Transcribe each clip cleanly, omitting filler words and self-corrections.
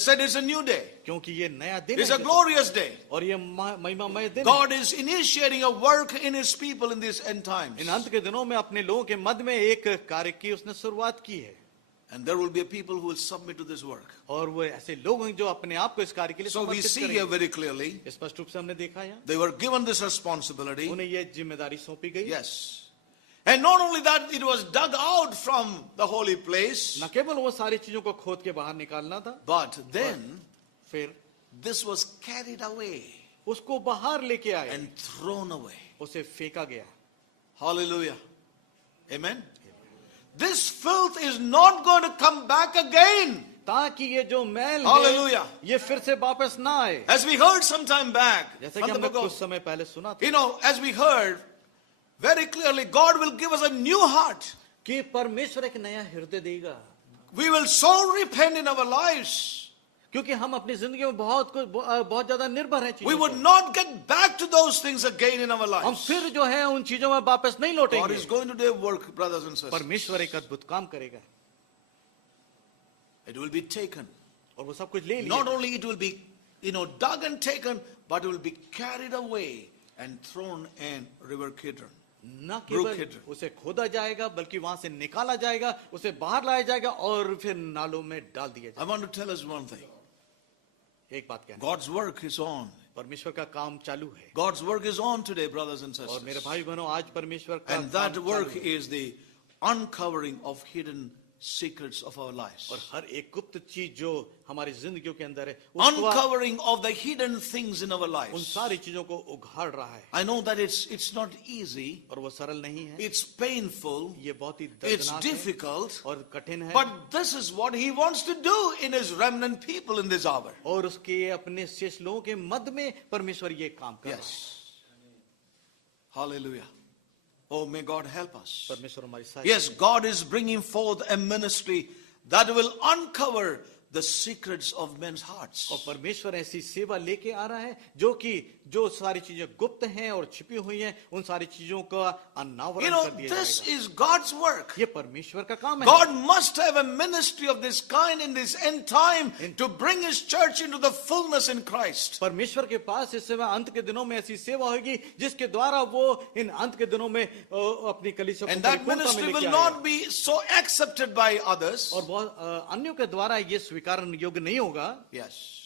said it's a new day. क्योंकि ये नया दिन It's है, a glorious day. और ये महिमामय दिन है। God is initiating a work in His people in these end times. इन अंत के दिनों में अपने लोगों के मध्य में एक कार्य की उसने शुरुआत की है, And there will be a people who will submit to this work. और वो ऐसे लोग हैं जो अपने आप को इस कार्य के लिए So we समर्पित see here करेंगे। very clearly, स्पष्ट रूप से हमने देखा यहाँ they were given this responsibility. उन्हें ये जिम्मेदारी सौंपी गई। Yes. And not only that, it was dug out from the holy place, न केवल वो सारी चीजों को खोद के बाहर निकालना था, but then फिर this was carried away उसको बाहर लेके आए, and thrown away. उसे फेंका गया। Hallelujah. Amen. This filth is not going to come back again. ताकि ये जो मैल Hallelujah. है ये फिर से वापस ना आए। As we heard some time back, जैसे कि हमने कुछ समय पहले सुना था, you know, as we heard very clearly, God will give us a new heart. कि परमेश्वर एक नया हृदय देगा, We will so repent in our lives. क्योंकि हम अपनी जिंदगी में बहुत ज्यादा निर्भर हैं We चीजों would पर। not get back to those things again in our हम lives. फिर जो है उन चीजों में वापस नहीं God लौटेंगे। is going to do a work, brothers and sisters. परमेश्वर एक अद्भुत काम करेगा, It will be taken. और वो सब कुछ ले Not लिया। only it will be, dug and taken, but it will be carried away and thrown in River Kidron. न केवल उसे खोदा जाएगा बल्कि वहां से निकाला जाएगा, उसे बाहर लाया जाएगा और फिर नालों में डाल दिया I want to tell us one thing. जाएगा। एक बात कहना, God's work is on. परमेश्वर का काम चालू है, God's work is on today, brothers and और मेरे sisters. भाई बहनों आज परमेश्वर का And काम that चालू work है। is the uncovering of hidden secrets of our lives. और हर एक गुप्त चीज जो हमारी जिंदगियों के अंदर है उसको Uncovering of the hidden things in our उन lives. सारी चीजों को उघाड़ रहा है, I know that it's not easy. और वो सरल नहीं है, It's painful. ये बहुत ही It's दर्दनाक है difficult. और कठिन है, But this is what He wants to do in His remnant people in this hour. और उसके अपने शेष लोगों के मध्य में परमेश्वर ये काम कर रहा है। Yes. Hallelujah. Oh, may God help us. परमेश्वर हमारी सहायता Yes, God is bringing forth a ministry that will uncover the secrets of men's hearts. और परमेश्वर ऐसी सेवा लेके आ रहा है जो सारी चीजें गुप्त हैं और छिपी हुई हैं, उन सारी चीजों का अनावरण कर दिया This जाएगा। is God's work. ये परमेश्वर का काम है। God must have a ministry of this kind in this end time to bring His church into the fullness in Christ. परमेश्वर के पास इस समय अंत के दिनों में ऐसी सेवा होगी जिसके द्वारा वो इन अंत के दिनों में अपनी कलीसिया को And that परिपूर्णता में ministry लेके will आएगा। not be so accepted by others. और बहुत अन्यों के द्वारा ये स्वीकार योग्य नहीं होगा, Yes.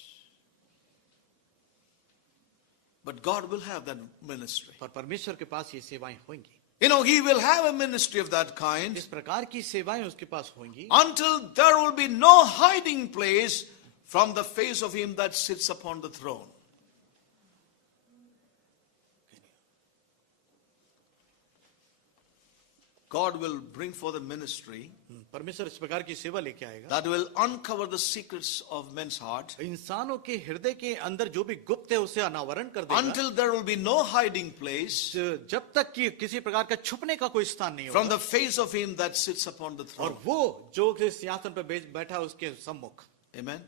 But God will have that ministry. पर परमेश्वर के पास ये सेवाएं होंगी। He will have a ministry of that kind इस प्रकार की सेवाएं उसके पास होंगी until there will be no hiding place from the face of Him that sits upon the throne. God will bring forth a ministry परमेश्वर इस प्रकार की सेवा लेके आएगा that will uncover the secrets of men's heart इंसानों के हृदय के अंदर जो भी गुप्त है उसे अनावरण कर देगा, until there will be no hiding place जब तक कि किसी प्रकार का छुपने का कोई स्थान नहीं from होगा। the face of Him that sits upon the और throne. वो जो सिंहासन पर बैठा उसके सम्मुख, Amen.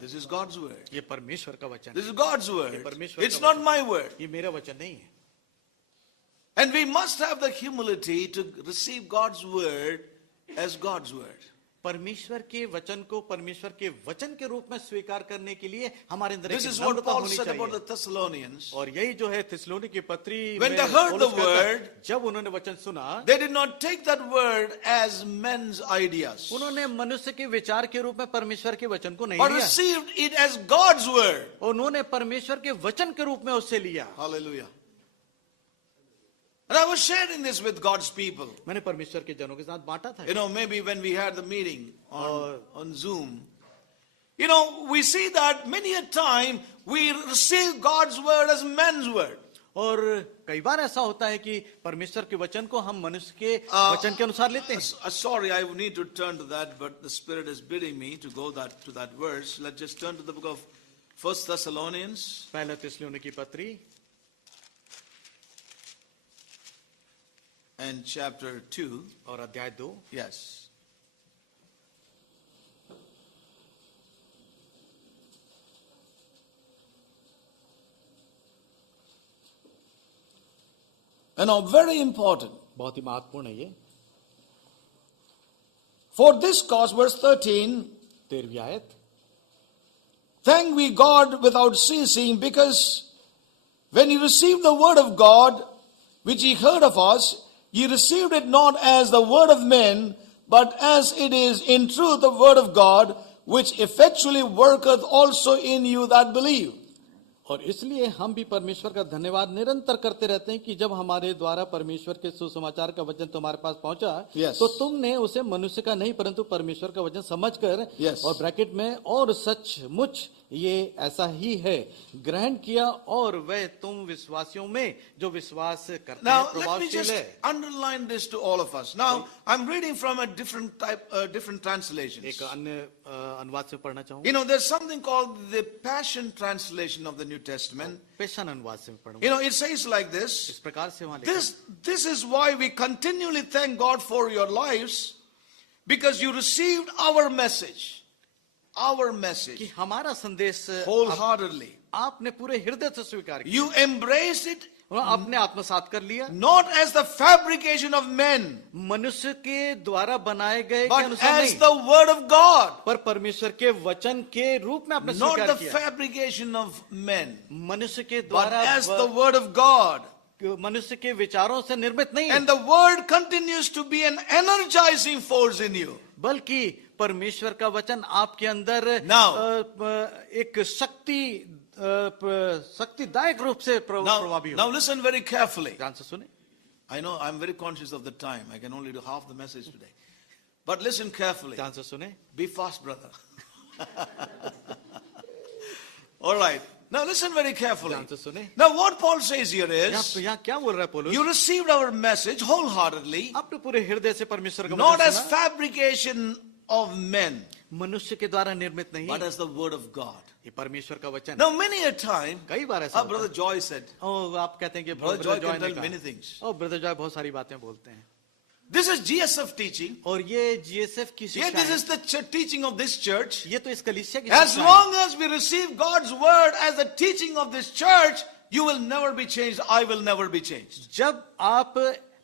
This is God's word. ये परमेश्वर का वचन This है, is God's word. परमेश्वर It's का not वचन। my word. ये मेरा वचन नहीं है। And we must have the humility to receive God's word as God's word. परमेश्वर के वचन को परमेश्वर के वचन के रूप में स्वीकार करने के लिए हमारे अंदर This एक is what नम्रता Paul होनी said about the चाहिए। Thessalonians. और यही जो है थिस्सलुनी की पत्री When में they heard the पौलुस कहता है, word, जब उन्होंने वचन सुना, They did not take that word as men's ideas, उन्होंने मनुष्य के विचार के रूप में परमेश्वर के वचन को नहीं but लिया, received it as God's word. उन्होंने परमेश्वर के वचन के रूप में उससे लिया। Hallelujah. And I was sharing this with God's people. मैंने परमेश्वर के जनों के साथ बांटा था। Maybe when we had the meeting on Zoom, we see that many a time we receive God's word as men's word. और कई बार ऐसा होता है कि परमेश्वर के वचन को हम मनुष्य के वचन के अनुसार लेते हैं। Sorry, I need to turn to that, but the Spirit is bidding me to go to that verse. Let's just turn to the book of 1 Thessalonians. पहला थिस्सलुनी की पत्री And chapter 2. और अध्याय 2। Yes. And now very important. बहुत ही महत्वपूर्ण है ये। For this cause, verse 13, 13वीं आयत, thank we God without ceasing, because when ye received the word of God, which ye heard of us, ye received it not as the word of men, but as it is in truth the word of God, which effectually worketh also in you that believe. और इसलिए हम भी परमेश्वर का धन्यवाद निरंतर करते रहते हैं कि जब हमारे द्वारा परमेश्वर के सुसमाचार का वचन तुम्हारे पास पहुंचा, Yes. तो तुमने उसे मनुष्य का नहीं परंतु परमेश्वर का वचन समझकर, Yes. और ब्रैकेट में और सचमुच ये ऐसा ही है, ग्रहण किया, और वह तुम विश्वासियों में जो विश्वास करते हैं Now, let me प्रभावशील just है। underline this to all of us. Now, I'm reading from a different translations. एक अन्य अनुवाद से पढ़ना चाहूंगा, You know, there's something called the Passion Translation of the New Testament. पेशन अनुवाद से पढ़ूंगा। You know, it says like this. इस प्रकार से वहां लिखा, This is why we continually thank God for your lives, because you received our message कि हमारा संदेश wholeheartedly. आपने पूरे हृदय से स्वीकार किया, You embraced it और आपने आत्मसात कर लिया, not as the fabrication of men, मनुष्य के द्वारा बनाए गए के but अनुसार as नहीं, the word of God, पर परमेश्वर के वचन के रूप में आपने not स्वीकार the किया, fabrication of men, मनुष्य के but द्वारा as the word of God. मनुष्य के विचारों से निर्मित नहीं, And the word continues to be an energizing force in you. बल्कि परमेश्वर का वचन आपके अंदर Now- एक शक्तिदायक रूप से प्रभावी हो। Now listen very carefully. ध्यान से सुने, I know I'm very conscious of the time. I can only do half the message today. But listen carefully. ध्यान से सुने, Be fast, brother. All right. Now listen very carefully. ध्यान से सुने। Now what Paul says here is, यहाँ क्या बोल रहा है पौलुस? you received our message wholeheartedly, आपने पूरे हृदय से परमेश्वर का not वचन as सुना, fabrication of men, मनुष्य के द्वारा निर्मित नहीं, but as the word of God. ये परमेश्वर का वचन। Now many a time, कई बार ऐसा our होता brother है। Joy said, ओ, आप कहते हैं कि Brother brother Joy Joy can ने tell many कहा, things. ओ ब्रदर जॉय बहुत सारी बातें बोलते हैं, This is GSF teaching. और ये जीएसएफ की Yeah, शिक्षा this है, is the teaching of this church. ये तो इस कलीसिया की As शिक्षा है। long as we receive God's word as the teaching of this church, you will never be changed. I will never be changed. जब आप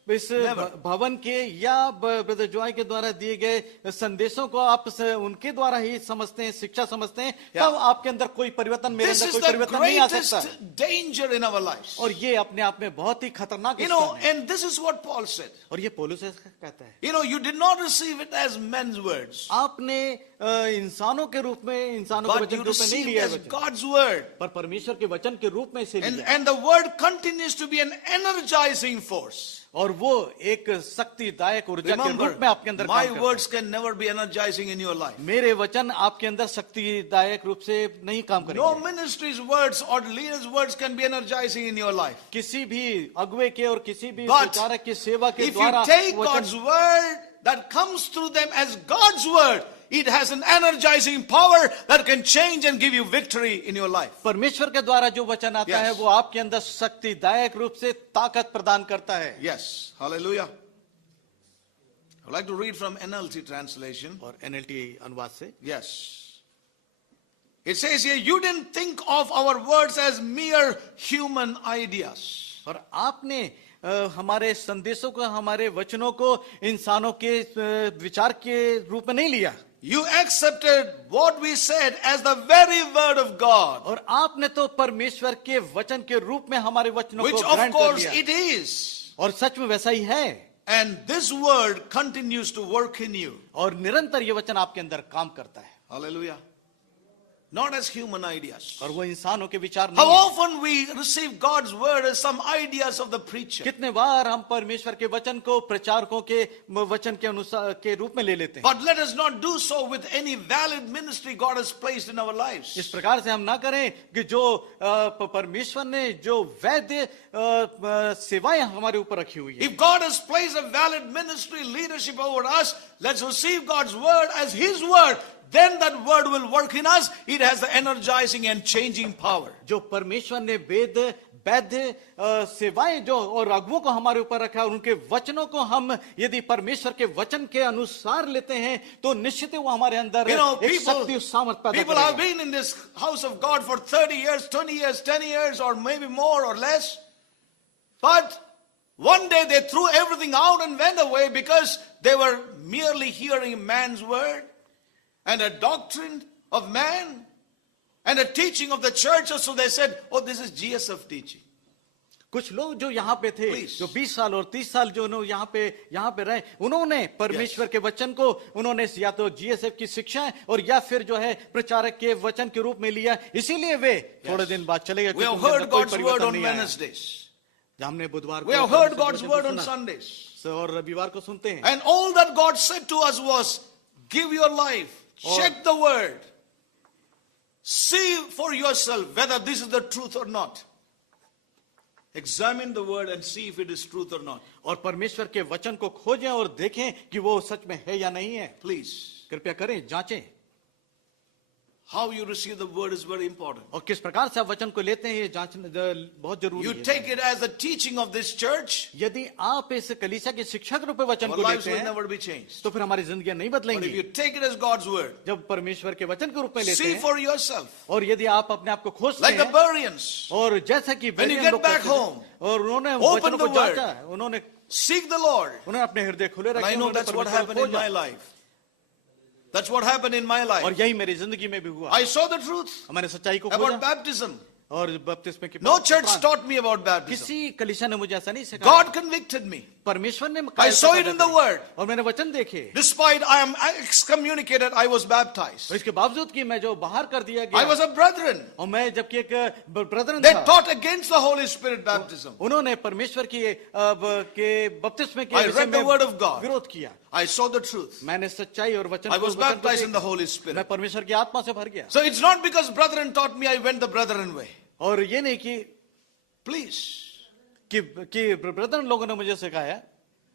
इस Never. भवन के या ब्रदर जॉय के द्वारा दिए गए संदेशों को आप उनके द्वारा ही समझते हैं, शिक्षा समझते हैं, Yeah. तब आपके अंदर कोई परिवर्तन, मेरे This अंदर is कोई the परिवर्तन नहीं आ सकता, greatest danger in our lives. और ये अपने आप में बहुत ही खतरनाक You स्थान know, है। and this is what Paul said. और ये पौलुस ऐसा कहता है, You know, you did not receive it as men's words, आपने इंसानों के रूप में, इंसानों के but वचन you के रूप में नहीं received लिया as है वचन, God's word. पर परमेश्वर के वचन के रूप में इसे लिया, And the word continues to be an energizing force. और वो एक शक्तिदायक ऊर्जा के Remember, रूप में आपके अंदर my काम करता words can never be energizing in your life. है। मेरे वचन आपके अंदर शक्तिदायक रूप से नहीं काम No करेंगे। ministry's words or leader's words can be energizing in your life. किसी भी अगुवे के और किसी भी But प्रचारक की सेवा के If द्वारा you take वचन, God's word that comes through them as God's word, it has an energizing power that can change and give you victory in your life. परमेश्वर के द्वारा जो वचन आता Yes. है वो आपके अंदर शक्तिदायक रूप से ताकत प्रदान करता है। Yes. Hallelujah. I would like to read from NLT translation. और एनएलटी अनुवाद से, Yes. It says here, you didn't think of our words as mere human ideas. और आपने हमारे संदेशों को, हमारे वचनों को इंसानों के विचार के रूप में नहीं लिया, You accepted what we said as the very word of God, और आपने तो परमेश्वर के वचन के रूप में हमारे वचनों which को of ग्रहण कर course लिया, it is. और सच में वैसा ही है, And this word continues to work in you. और निरंतर ये वचन आपके अंदर काम करता है, Hallelujah. Not as human ideas. और वो इंसानों के विचार How नहीं है। often we receive God's word as some ideas of the preacher. कितने बार हम परमेश्वर के वचन को प्रचारकों के वचन के अनुसार के रूप में ले लेते हैं, But let us not do so with any valid ministry God has placed in our इस lives. प्रकार से हम ना करें कि जो परमेश्वर ने जो वैध सेवाएं हमारे ऊपर रखी हुई है, If God has placed a valid ministry leadership over us, let's receive God's word as His word. Then that word will work in us. It has the energizing and changing power. जो परमेश्वर ने वैध सेवाएं जो और अगुवों को हमारे ऊपर रखा है, और उनके वचनों को हम यदि परमेश्वर के वचन के अनुसार लेते हैं तो निश्चित ही वो हमारे अंदर You know, एक शक्ति और सामर्थ पैदा people have करेगा। been in this house of God for 30 years, 20 years, 10 years, or maybe more or less. But one day they threw everything out and went away because they were merely hearing man's word and a doctrine of man. and a teaching of the church, so they said, oh, this is GSF teaching. कुछ लोग जो यहाँ पे थे, Please. जो 20 साल और 30 साल जो यहाँ पे रहे, उन्होंने परमेश्वर के वचन को उन्होंने या तो जीएसएफ की शिक्षा और या फिर जो है प्रचारक के वचन के रूप में लिया, इसीलिए वे थोड़े दिन बाद चले गए। We have heard God's word on Wednesdays. हमने बुधवार We have heard God's word on Sundays. और रविवार को सुनते हैं। And all that God said to us was, give your life, check the word, see for yourself whether this is the truth or not. Examine the word and see if it is truth or not. और परमेश्वर के वचन को खोजें और देखें कि वो सच में है या नहीं है। Please. कृपया करें, जांचें। How you receive the word is very important. और किस प्रकार से आप वचन को लेते हैं, ये जांचना बहुत जरूरी You है। take it as the teaching of this church, यदि आप इस कलीसिया के शिक्षा के रूप में वचन our को lives लेते will हैं, never be changed. तो फिर हमारी जिंदगियां नहीं But if बदलेंगी। you take it as God's word, जब परमेश्वर के वचन के रूप में लेते see हैं for yourself. और यदि आप अपने आप को खोजते Like the हैं Bereans, और जैसा कि When you बेरियन get लोग back करते थे, home, और उन्होंने open वचनों the को word. जांचा, उन्होंने seek the Lord. अपने हृदय खुले And रखे, I know उन्होंने that's what परमेश्वर happened को in my खोजा। life. That's what happened in my और life. यही मेरी जिंदगी में भी हुआ। I saw the truth हमारे सच्चाई को about खोजा baptism. और बपतिस्मे की No church taught me about baptism. किसी कलीसिया ने मुझे ऐसा नहीं सिखाया। God convicted me. परमेश्वर ने I saw it in the word. और मैंने वचन देखे। Despite I am excommunicated, I was baptized. और इसके बावजूद कि मैं जो बाहर कर दिया I गया was a brethren. और मैं जबकि एक ब्रदरन They था, taught against the Holy Spirit baptism. उन्होंने परमेश्वर के बपतिस्मे के I विषय read the में word of God. विरोध किया। I saw the truth. मैंने सच्चाई और वचन I was वचन को baptized in the देखा। Holy मैं Spirit. परमेश्वर की आत्मा से भर गया। So it's not because brethren taught me I went the brethren way. और ये नहीं कि Please. ब्रदरन लोगों ने मुझे सिखाया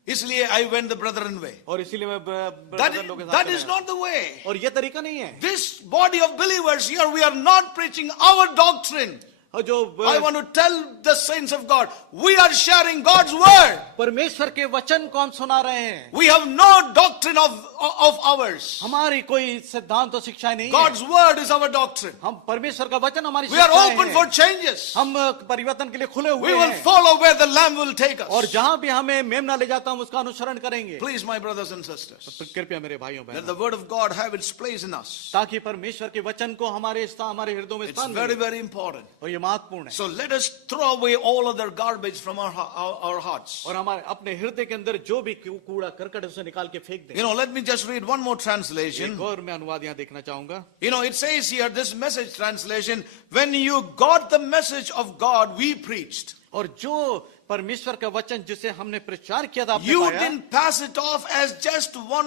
इसलिए I went the brethren way. और इसीलिए मैं That, ब्रदरन लोगों के साथ that चला is गया। not the way. और ये तरीका नहीं है। This body of believers here, we are not preaching our doctrine. और जो I want to tell the saints of God, we are sharing God's word. परमेश्वर के वचन को हम सुना रहे हैं। We have no doctrine of ours. हमारी कोई सिद्धांत और शिक्षाएं नहीं है। God's word is our doctrine. हम परमेश्वर का वचन हमारी We are शिक्षाएं open हैं। for changes. हम परिवर्तन के लिए खुले हुए We will हैं follow where the Lamb will take और us. जहां भी हमें मेमना ले जाता हम उसका अनुसरण करेंगे। Please, my brothers and sisters, कृपया मेरे भाइयों let बहनों, the word of God have its place in us. ताकि परमेश्वर के वचन को हमारे हृदयों में It's स्थान very, मिले। very important. और ये महत्वपूर्ण है। So let us throw away all other garbage from our hearts. और हमारे अपने हृदय के अंदर जो भी कूड़ा करकट है, उसे निकाल के फेंक दें। You know, let me just read one more translation. एक और मैं अनुवाद यहाँ देखना चाहूंगा। You know, it says here, this message translation, when you got the message of God, we preached. और जो परमेश्वर का वचन जिसे हमने प्रचार किया था, आपने You पाया, didn't pass it off as just one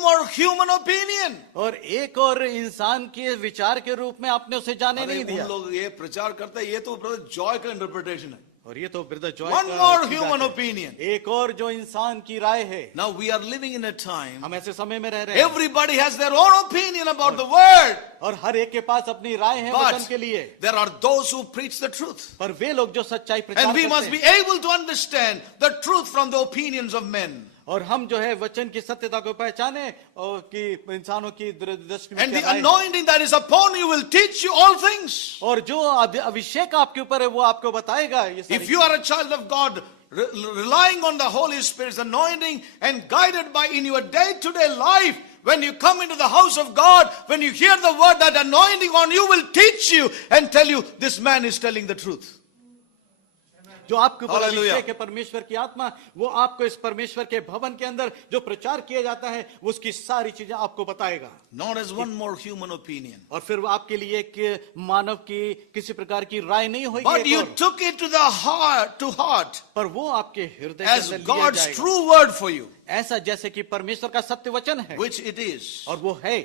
more human opinion. और एक और इंसान के विचार के रूप में आपने उसे जाने अरे नहीं दिया। उन लोग ये प्रचार करते हैं, ये तो ब्रदर जॉय का इंटरप्रिटेशन है. और ये तो ब्रदर जॉय One का more की human बात है। opinion. एक और जो इंसान की राय है। Now we are living in a time, हम ऐसे समय में रह रहे हैं everybody has their own opinion about the word. और हर एक के पास अपनी राय है But वचन के लिए। there are those who preach the truth. पर वे लोग जो सच्चाई प्रचार And we करते must be हैं, able to understand the truth from the opinions of men. और हम जो है वचन की सत्यता को पहचाने और कि इंसानों की दृष्टि में And क्या the राय है। anointing that is upon you will teach you all things. और जो अभिषेक आपके ऊपर है वो आपको बताएगा ये सारी If you are a child of God, relying on the Holy Spirit's anointing and guided by in your day-to-day life, when you come into the house of God, when you hear the word, that anointing on you will teach you and tell you, this man is telling the truth. जो आपके ऊपर Hallelujah. अभिषेक है परमेश्वर की आत्मा, वो आपको इस परमेश्वर के भवन के अंदर जो प्रचार किया जाता है उसकी सारी चीजें आपको बताएगा। Not as one more human opinion. और फिर वो आपके लिए एक मानव की किसी प्रकार की राय नहीं होगी, But एक you और, took it to the heart पर वो आपके हृदय के as अंदर लिया God's जाएगा। true word for you, ऐसा जैसे कि परमेश्वर का सत्य वचन है, which it is. और वो है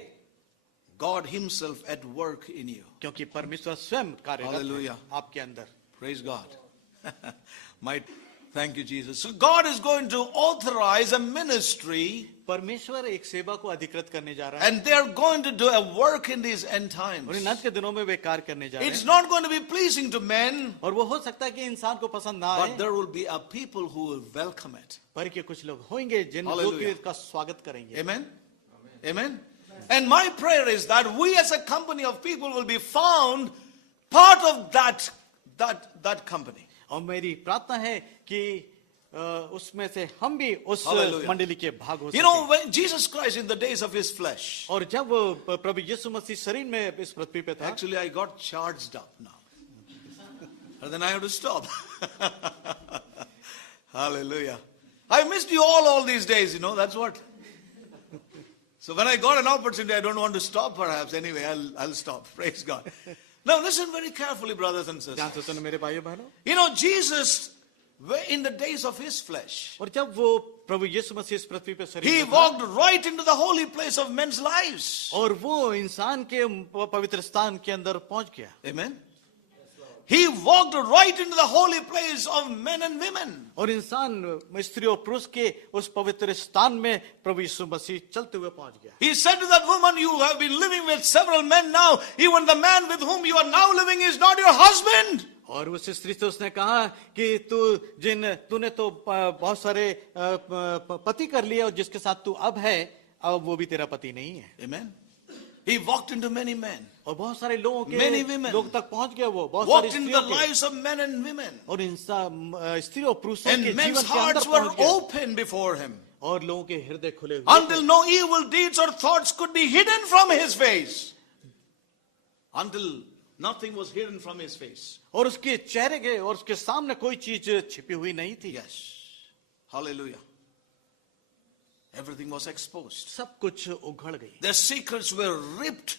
God himself at work in you. क्योंकि परमेश्वर स्वयं कार्यरत है Hallelujah. आपके अंदर। Praise God. Thank you, Jesus. So God is going to authorize a ministry, परमेश्वर एक सेवा को अधिकृत करने जा रहा है and they are going to do a work in these end और इन times. अंत के दिनों में वे कार्य करने जा रहे It's हैं। not going to be pleasing to men, और वो हो सकता है कि इंसान को पसंद ना but आए, there will be a people who will welcome it. पर के कुछ लोग होंगे जिन लोग Hallelujah. इसका स्वागत करेंगे। Amen? Amen? And my prayer is that we as a company of people will be found part of that company. और मेरी प्रार्थना है कि उसमें से हम भी उस Hallelujah. मंडली के भाग हो You सके। know, when Jesus Christ in the days of his flesh, और जब वो प्रभु यीशु मसीह शरीर में इस पृथ्वी पे था, actually I got charged up now. And then I have to stop. Hallelujah. I missed you all these days, you know, that's what. So when I got an opportunity, I don't want to stop perhaps. Anyway, I'll stop. Praise God. Now listen very carefully, brothers and sisters. ध्यान से सुनो मेरे भाइयों बहनों। You know, Jesus, in the days of his flesh, और जब वो प्रभु यीशु मसीह इस पृथ्वी पे शरीर he में था, walked right into the holy place of men's lives. और वो इंसान के पवित्र स्थान के अंदर पहुंच गया। Amen. He walked right into the holy place of men and women. और इंसान स्त्री और पुरुष के उस पवित्र स्थान में प्रभु यीशु मसीह चलते हुए पहुंच गया। He said to that woman, you have been living with several men now. Even the man with whom you are now living is not your husband. और उस स्त्री से उसने कहा कि तूने तो बहुत सारे पति कर लिए और जिसके साथ तू अब है, अब वो भी तेरा पति नहीं है। Amen. He walked into many men. और बहुत सारे लोगों के Many women. लोग तक पहुंच गया वो, बहुत सारी Walked into the स्त्रियों के, lives of men and women. और इंसान स्त्री और पुरुषों And के men's जीवन के अंदर hearts were पहुंच गया, open before him. और लोगों के हृदय खुले हुए Until थे। no evil deeds or thoughts could be hidden from his face. Until nothing was hidden from his face. और उसके चेहरे के और उसके सामने कोई चीज छिपी हुई नहीं थी। Yes. Hallelujah. Everything was exposed. सब कुछ उघड़ गई, Their secrets were ripped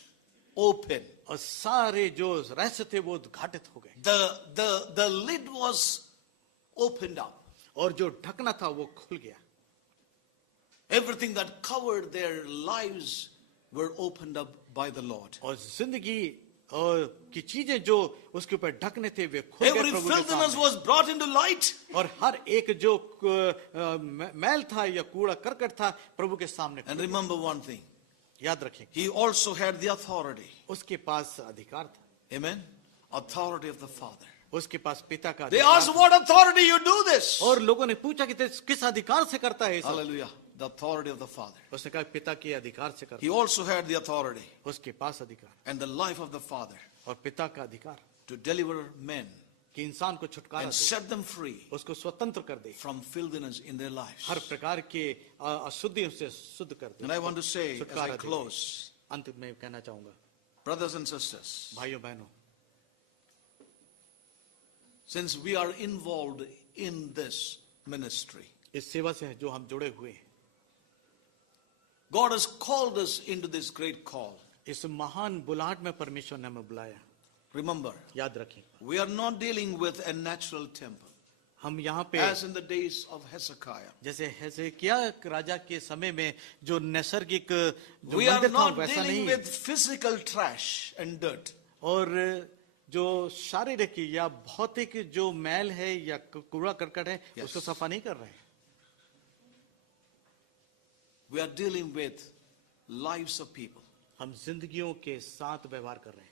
open. और सारे जो रहस्य थे वो उद्घाटित हो गए, The lid was opened up. और जो ढकना था वो खुल गया। Everything that covered their lives were opened up by the Lord. और जिंदगी और की चीजें जो उसके ऊपर ढकने थे वे खुल गए Every प्रभु के filthiness सामने। was brought into light. और हर एक जो मैल था या कूड़ा करकट था प्रभु के सामने खुल And गया। remember one thing. याद रखें, He also had the authority. उसके पास अधिकार था, Amen. Authority of the Father. उसके पास पिता का They अधिकार asked, था। what authority you do this? और लोगों ने पूछा कि किस अधिकार से करता है ये सब? Hallelujah. The authority of the Father. उसने कहा पिता के अधिकार से करता He also had the authority है, उसके पास अधिकार and the life of the Father और पिता का अधिकार to deliver men कि इंसान को छुटकारा and they, set them free उसको स्वतंत्र कर दे, from filthiness in their lives. हर प्रकार के अशुद्धियों से शुद्ध कर दे। And I want to say, as I छुटकारा दे। close, अंत में कहना चाहूंगा, brothers and sisters, भाइयों बहनों, since we are involved in this ministry, इस सेवा से जो हम जुड़े हुए हैं, God has called us into this great call. इस महान बुलाहट में परमेश्वर ने हमें बुलाया। Remember, याद रखें, we are not dealing with a natural temple हम यहाँ पे as in the days of Hezekiah. जैसे हेzekiah राजा के समय में जो नैसर्गिक जो We are मंदिर था not वैसा dealing नहीं, with physical trash and dirt. और जो शारीरिक या भौतिक जो मैल है या कूड़ा करकट है Yes. उसको सफा नहीं कर रहे हैं। We are dealing with lives of people. हम जिंदगियों के साथ व्यवहार कर रहे हैं,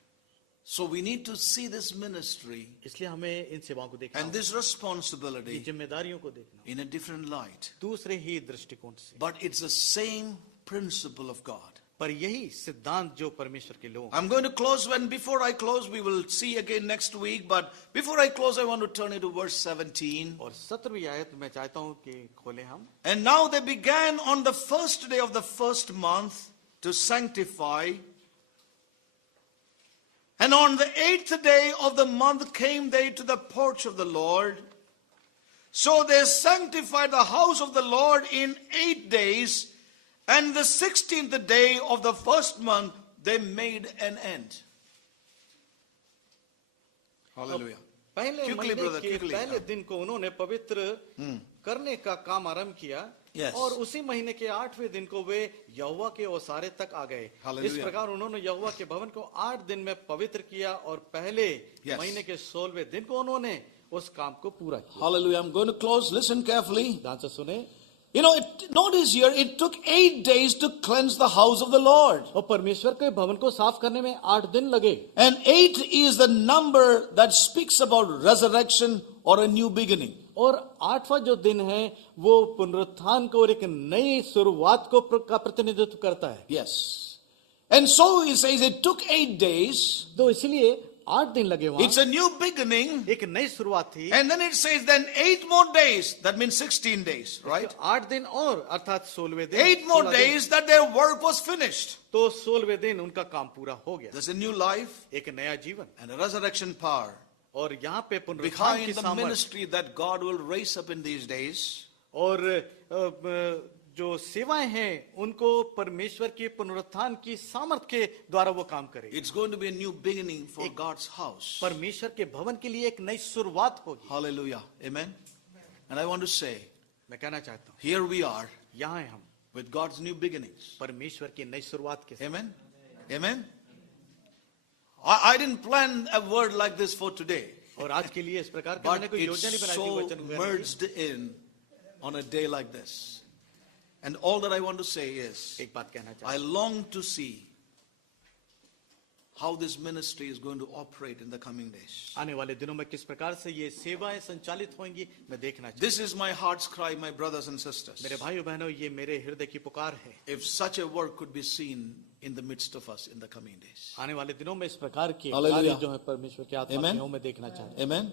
So we need to see this ministry इसलिए हमें इन सेवाओं को देखना and होगा, this इन responsibility जिम्मेदारियों को देखना in a different light. होगा, दूसरे ही दृष्टिकोण से। But it's the same principle of God. पर यही सिद्धांत जो परमेश्वर के लोग, I'm going to close before I close, we will see again next week. But before I close, I want to turn it to verse 17. और 17वीं आयत मैं चाहता हूं कि खोलें हम। And now they began on the first day of the first month to sanctify. And on the 8th day of the month came they to the porch of the Lord. So they sanctified the house of the Lord in 8 days. And the 16th day of the first month they made an end. Hallelujah. पहले Quickly, महीने brother, के quickly. पहले दिन को उन्होंने पवित्र करने का काम आरंभ किया, Yes. और उसी महीने के 8वें दिन को वे यहोवा के ओसारे तक आ गए। Hallelujah. इस प्रकार उन्होंने यहोवा के भवन को 8 दिन में पवित्र किया, और पहले Yes. महीने के 16वें दिन को उन्होंने उस काम को पूरा किया। Hallelujah. I'm going to close. Listen carefully. ध्यान से सुने, You know, notice here, it took 8 days to cleanse the house of the Lord. और परमेश्वर के भवन को साफ करने में 8 दिन लगे, And 8 is the number that speaks about resurrection or a new beginning. और 8वां जो दिन है वो पुनरुत्थान को और एक नई शुरुआत को का प्रतिनिधित्व करता है। Yes. And so he says it took 8 days. तो इसलिए 8 दिन लगे वहां, It's a new beginning. एक नई शुरुआत थी। And then it says, then 8 more days. That means 16 days, right? 8 दिन और अर्थात 16वें दिन, 8 more 16 दिन, days that their work was finished. तो 16वें दिन उनका काम पूरा हो गया, There's a new life एक नया जीवन। and a resurrection power और यहाँ पे पुनरुत्थान behind की the सामर्थ ministry that God will raise up in these days. और जो सेवाएं हैं उनको परमेश्वर की पुनरुत्थान की सामर्थ के द्वारा वो काम करेगी। It's going to be a new beginning for God's house. परमेश्वर के भवन के लिए एक नई शुरुआत होगी। Hallelujah. Amen. And I want to say, मैं कहना चाहता हूँ, here we are यहाँ हैं हम with God's new beginnings. परमेश्वर की नई शुरुआत के साथ। Amen. Amen. I didn't plan a word like this for today, और आज के लिए इस प्रकार का मैंने but कोई योजना नहीं it's बनाई थी so वचन को merged in on a day like this. And all that I want to say is, एक बात कहना चाहता I long to see how this ministry is going to operate in the coming days. हूँ आने वाले दिनों में किस प्रकार से ये सेवाएं संचालित होंगी मैं देखना चाहता This is my heart's cry, my brothers and sisters. हूँ। मेरे भाइयों बहनों, ये मेरे हृदय की पुकार है। If such a work could be seen in the midst of us in the coming days. आने वाले दिनों में इस प्रकार के Hallelujah. कार्य जो है परमेश्वर के आत्मा Amen. में हूँ मैं देखना चाहता Amen.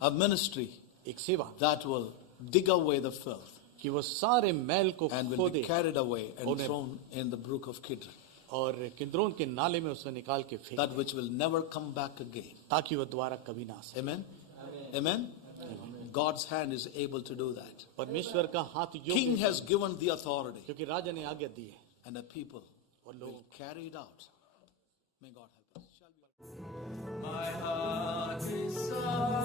A ministry हूँ। एक सेवा that will dig away the filth कि वो सारे मैल को and खो will be they carried away and Amen. thrown in the brook of Kidron. और किंद्रोन के नाले में उसे निकाल के फेंक, That which will never come back again. ताकि वो दोबारा कभी ना आ सके। Amen. Amen. God's hand is able to do that. परमेश्वर का हाथ King योग्य है, has given the authority क्योंकि राजा ने आज्ञा दी है and the people और will लोग carry it out. May God help us. My heart is sorry.